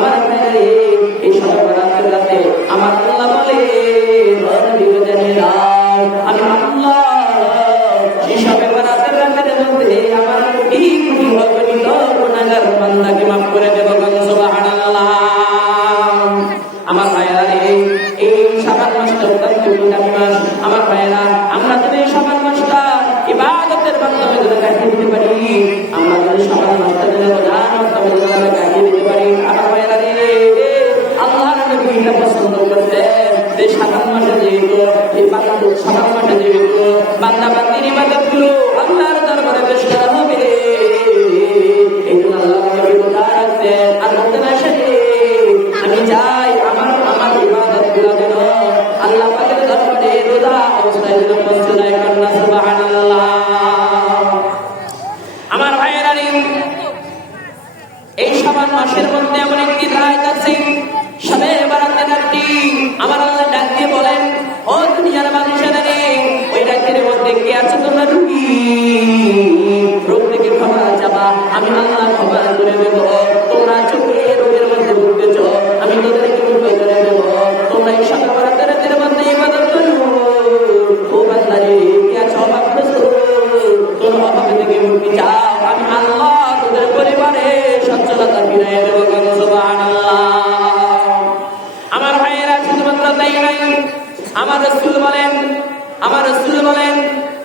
আমার এই সকাল আমার আল্লাহ বলে এই বাংলা সাধারণ তোমরা চোখে রোগের মধ্যে ভুগতেছ, আমি তোদেরকে মুক্ত করে তোমরা এই সবে রাতের মধ্যে ইবাদত করো। ও চাও? আমি আল্লাহ তোদের পরিবারে সচ্ছলতা ফিরে দেব আমার ভাইয়েরা, শুধুমাত্র তাই নাই আমার রসুল বলেন, আমার রসুল বলেন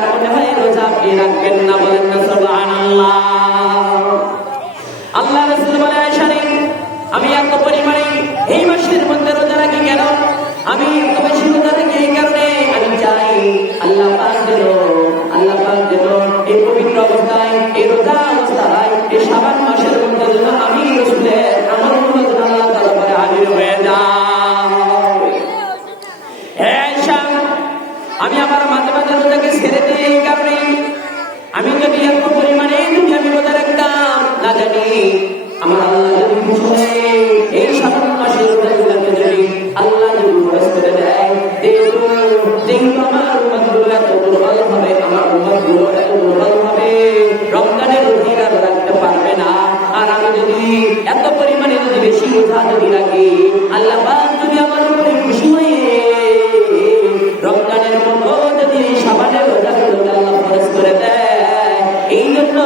আর মনে হয় রোজা আপনি রাখবেন না বলেন আমি এত কেন আমি এত বেশি রোজা রাখি এই কারণে আমি চাই আল্লাহ আল্লাহ এই জন্য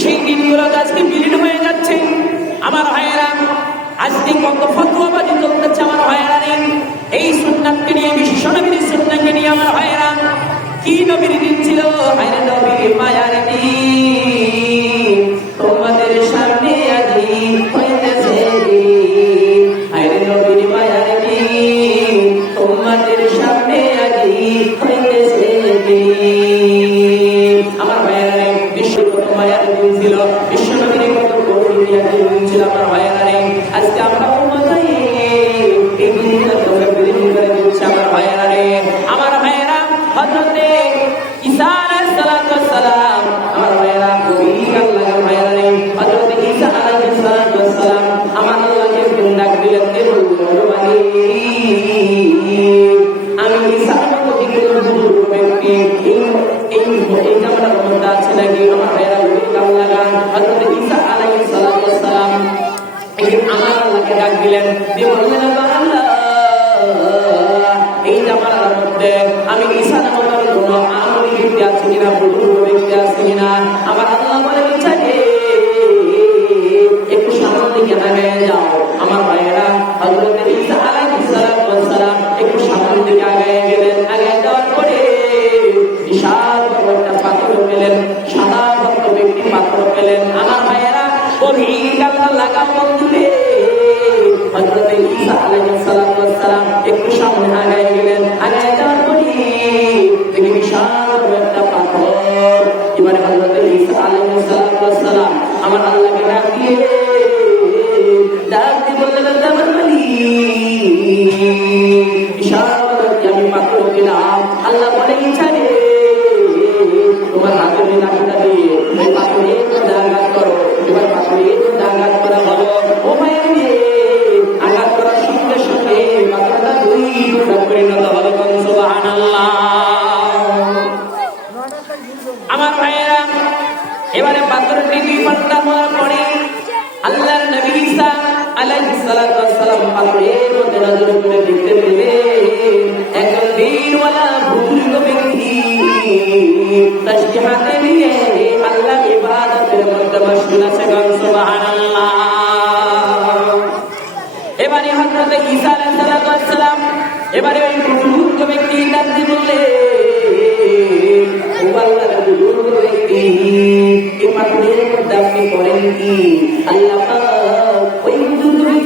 সেই দিনগুলো আজকে হয়ে যাচ্ছে। আমার ভাইয়েরা, আজকে কত ফতোয়াবাজি চলতেছে আমার ভাইয়েরা। এই সুন্নাতকে নিয়ে বিশেষ নবীর সুন্নাতকে নিয়ে আমার ভাইয়েরা কি নবীর দিন ছিল? হায়রে নবীর মায়ার তোমাদের সামনে আজি হইতেছে। হায়রে নবীর মায়ার দিন। তোমাদের সামনে বিশাল একটা পাথর পেলেন সাদা ভক্ত ব্যক্তি পাথর পেলেন আমার ভাইয়েরা গভীর কান্না লাগা মন্দিরে ঈসা সালাম পাথরের মধ্যে নজর করে দেখতে পেলেন একজন বীরওয়ালা বুজুর্গ ব্যক্তি তাসবিহ হাতে নিয়ে আল্লাহ ইবাদতের মধ্যে মশগুল আছে গান সুবহানাল্লাহ। এবারে হযরত ঈসা আলাইহিস সালাম এবারে ওই বুজুর্গ ব্যক্তি ডাক বললেন ও আল্লাহর বুজুর্গ ব্যক্তি এই পাথরের মধ্যে আপনি করেন কি? আল্লাহ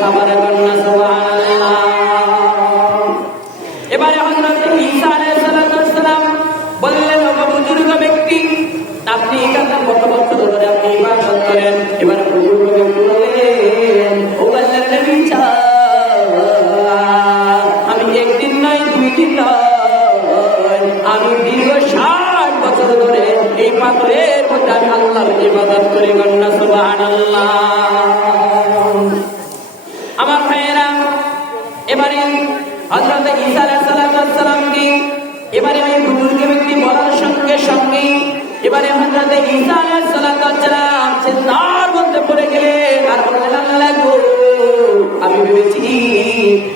খাবারের বর্ণনা সুবহানাল্লাহ এবারে হযরত ঈসা আলাইহিস সালাম বললেন ব্যক্তি, আপনি এখানে কত বছর ধরে আপনি ইবাদত করেন? এবার এবারে ওই বুজুর্গ ব্যক্তি বলার সঙ্গে সঙ্গে এবারে তার মধ্যে পড়ে গেলেন। আর আমি ভেবেছি,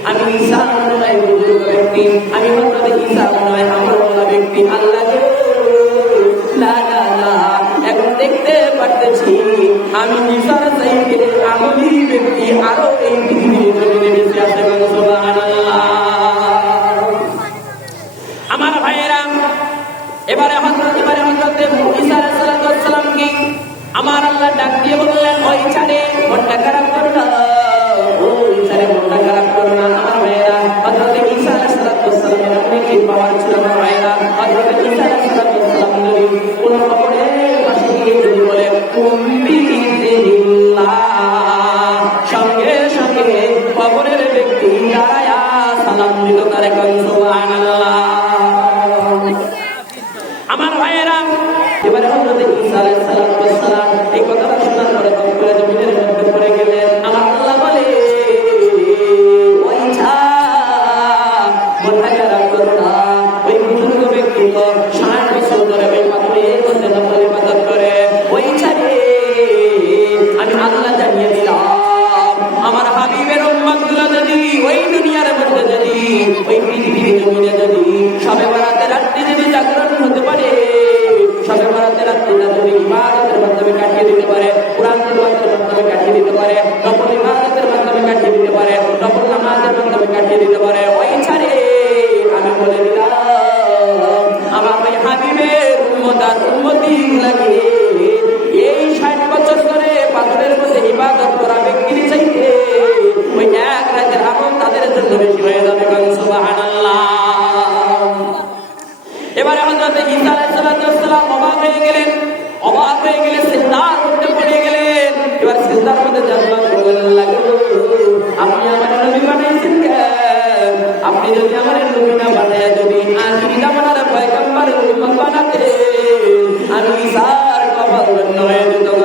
আমি ঈসা নয় বুজুর্গ ব্যক্তি। আমি আমার বলা ব্যক্তি। আল্লাহ এখন দেখতে পারতেছি, আমি ঈসার সাইকে আমলি ব্যক্তি। আরও এই পৃথিবীর জমিনে আমার আল্লাহ ডাক দিয়ে বললেন, ওই ছাড়ে মনটা খারাপ করো না। ও ছাড়ে মনটা খারাপ করো না। আমার ভাইয়েরা, হযরত ঈসা আলাইহিস সালাতু ওয়াস অনেক পাওয়ার ছিল আমার ভাইয়েরা? হযরত ঈসা আলাইহিস সালাতু ওয়াস সালাম যদি কোন খবরে পাশে যদি বলে কুম্বি সঙ্গে সঙ্গে কবরের ব্যক্তি দাঁড়ায়া সালাম দিল তারে কন আমি গেলে সেজদার মধ্যে আপনি আমার নবী বানাইছেন কেন আপনি যদি আমার নবী না বানায়, যদি আখিরি জামানার পয়গম্বর উম্মত আমি সার কবর নয় যত